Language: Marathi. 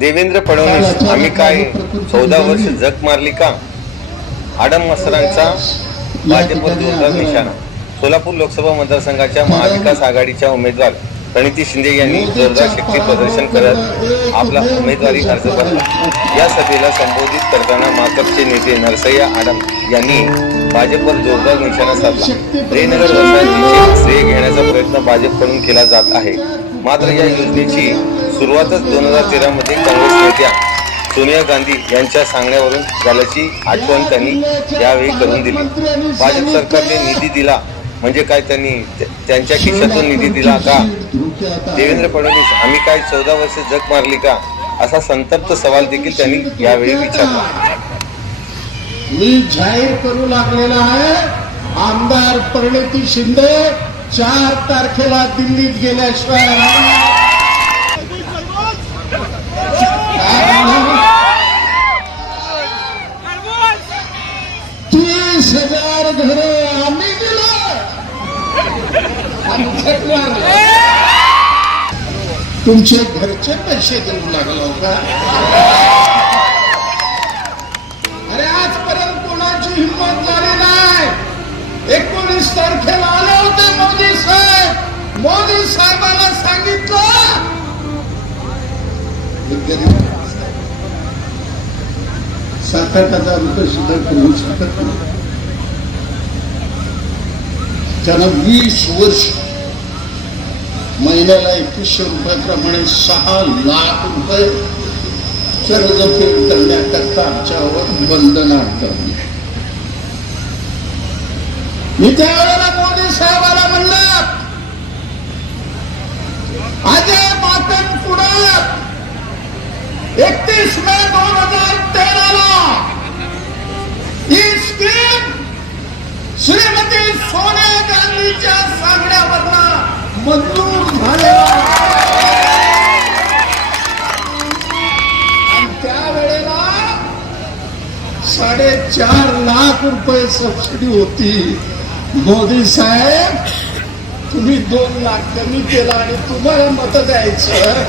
देवेंद्र फडणवीस आम्ही काय चौदा वर्ष जग मारली का? आडम मसरांचा भाजपवर जोरदार निशाणा. सोलापूर लोकसभा मतदारसंघाच्या महाविकास आघाडीच्या उमेदवार प्रणिती शिंदे यांनी जोरदार शक्ती प्रदर्शन करत आपला उमेदवारी अर्ज भरला. या सभेला संबोधित करताना माकपचे नेते नरसय्या आडम यांनी भाजपवर जोरदार निशाणा साधला. रेनगर वसाहतीचे श्रेय घेण्याचा प्रयत्न भाजपकडून केला जात आहे. मात्र या योजनेची सुरुवातच दोन हजार तेरा मध्ये काँग्रेस नेत्या सोनिया गांधी यांच्या सांगण्यावरून झाल्याची आठवण त्यांनी यावेळी करून दिली. भाजप सरकारने निधी दिला म्हणजे काय त्यांनी त्यांच्या खिशातून निधी दिला का? देवेंद्र फडणवीस आम्ही काय चौदा वर्ष जग मारली का? असा संतप्त सवाल देखील त्यांनी यावेळी विचारला. मी जाहीर करू लागलेला आहे आमदार परिणिती शिंदे चार तारखेला दिल्लीत गेल्याशिवाय तुमचे घरचे पैसे देऊ लागलो का अरे आजपर्यंत कोणाची हिंमत झाली नाही. एकोणीस तारखेला आले होते मोदी साहेब. मोदी साहेबांना सांगितलं. सात आठ हजार रुपये सुद्धा करू शकत नाही. त्यानं वीस वर्ष महिन्याला एकवीसशे रुपयाप्रमाणे सहा लाख रुपये कर्जफेड करण्याकरता आमच्यावर बंधन आणलं मी त्यावेळेला मोदी साहेबाला म्हणलं अजय मातन पुढे एकतीस मे दोन हजार तेराला ही स्कीम श्रीमती सोनिया गांधीच्या सांगण्यावरनं मंजूर त्यावेळेला साडेचार लाख रुपये सबसिडी होती. मोदी साहेब तुम्ही दोन लाख कमी केला आणि तुम्हाला मत द्यायचं.